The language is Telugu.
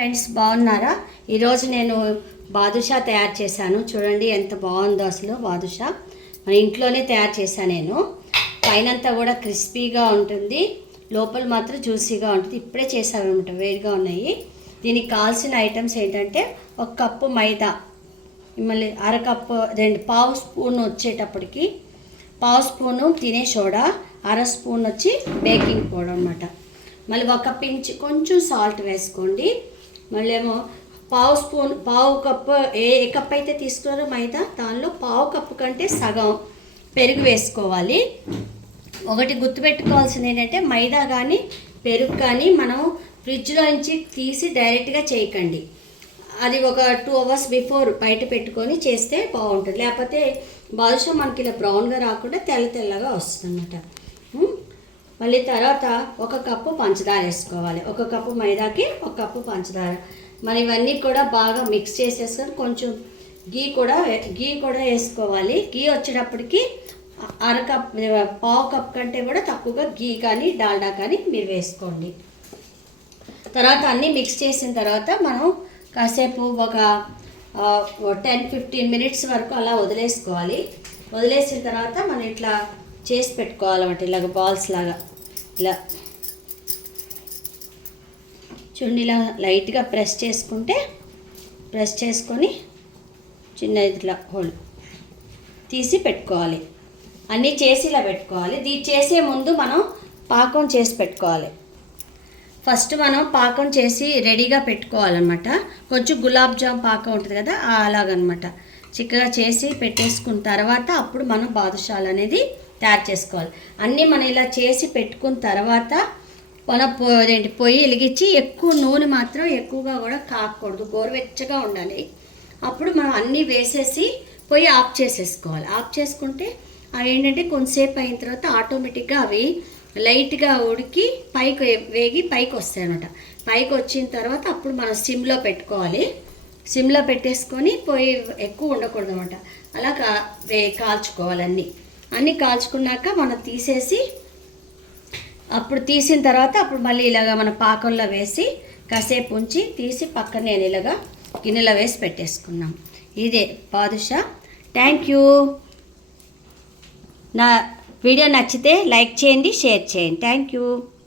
ఫ్రెండ్స్ బాగున్నారా? ఈరోజు నేను బాదుషా తయారు చేశాను. చూడండి ఎంత బాగుందో అసలు బాదుషా. మన ఇంట్లోనే తయారు చేశాను నేను. పైనంతా కూడా క్రిస్పీగా ఉంటుంది, లోపల మాత్రం జ్యూసీగా ఉంటుంది. ఇప్పుడే చేశాను అనమాట, వేడిగా ఉన్నాయి. దీనికి కావాల్సిన ఐటమ్స్ ఏంటంటే 1 కప్పు మైదా, మళ్ళీ అరకప్పు పావు స్పూన్ వచ్చేటప్పటికి పావు స్పూను తినే సోడా, అర స్పూన్ వచ్చి బేకింగ్ పౌడర్ అనమాట. మళ్ళీ 1 పించ్ కొంచెం సాల్ట్ వేసుకోండి. మళ్ళీ ఏమో పావు కప్పు ఏ కప్పు అయితే తీసుకున్నారో మైదా, దానిలో పావు కప్పు కంటే సగం పెరుగు వేసుకోవాలి. ఒకటి గుర్తుపెట్టుకోవాల్సింది ఏంటంటే మైదా కానీ పెరుగు కానీ మనం ఫ్రిడ్జ్లో నుంచి తీసి డైరెక్ట్గా చేయకండి. అది ఒక 2 అవర్స్ బిఫోర్ బయట పెట్టుకొని చేస్తే బాగుంటుంది. లేకపోతే బాదుషా మనకి ఇలా బ్రౌన్గా రాకుండా తెల్లగా వస్తుంది అన్నమాట. మళ్ళీ తర్వాత 1 కప్పు పంచదార వేసుకోవాలి. 1 కప్పు మైదాకి 1 కప్పు పంచదార. మరి ఇవన్నీ కూడా బాగా మిక్స్ చేసేసుకొని కొంచెం గీ కూడా వేసుకోవాలి. గీ వచ్చేటప్పటికి పావు కప్ కంటే కూడా తక్కువగా గీ కానీ డాల్డా కానీ మీరు వేసుకోండి. తర్వాత అన్నీ మిక్స్ చేసిన తర్వాత మనం కాసేపు ఒక 10-15 మినిట్స్ వరకు అలా వదిలేసుకోవాలి. వదిలేసిన తర్వాత మనం ఇట్లా చేసి పెట్టుకోవాలన్నమాట. ఇలాగ బాల్స్ లాగా ఇలా చూడండి, ఇలా లైట్గా ప్రెస్ చేసుకొని చిన్న ఇట్లా హోల్ తీసి పెట్టుకోవాలి. అన్నీ చేసి ఇలా పెట్టుకోవాలి. ఇది చేసే ముందు మనం పాకం చేసి పెట్టుకోవాలి. ఫస్ట్ మనం పాకం చేసి రెడీగా పెట్టుకోవాలన్నమాట. కొంచెం గులాబ్ జామ్ పాకం ఉంటుంది కదా, అలాగనమాట. చిక్కగా చేసి పెట్టేసుకున్న తర్వాత అప్పుడు మనం బాదుషాలు అనేది తయారు చేసుకోవాలి. అన్నీ మనం ఇలా చేసి పెట్టుకున్న తర్వాత మన పొయ్యి వెలిగించి ఎక్కువ నూనె మాత్రం ఎక్కువగా కూడా కాకూడదు, గోరువెచ్చగా ఉండాలి. అప్పుడు మనం అన్నీ వేసేసి పొయ్యి ఆఫ్ చేసేసుకోవాలి. ఆఫ్ చేసుకుంటే అవి ఏంటంటే కొంతసేపు అయిన తర్వాత ఆటోమేటిక్గా అవి లైట్గా ఉడికి వేగి పైకి వస్తాయి అన్నమాట. పైకి వచ్చిన తర్వాత అప్పుడు మనం సిమ్లో పెట్టుకోవాలి. సిమ్లో పెట్టేసుకొని పొయ్యి ఎక్కువ ఉండకూడదు అనమాట. అలా కాల్చుకోవాలి. అన్నీ కాల్చుకున్నాక మనం తీసేసి అప్పుడు తీసిన తర్వాత అప్పుడు మళ్ళీ ఇలాగ మన పాకంలో వేసి కాసేపు ఉంచి తీసి పక్కన నేను ఇలాగా గిన్నెలో వేసి పెట్టేసుకున్నాం. ఇదే బాదుషా. Thank you. నా వీడియో నచ్చితే లైక్ చేయండి, షేర్ చేయండి. Thank you.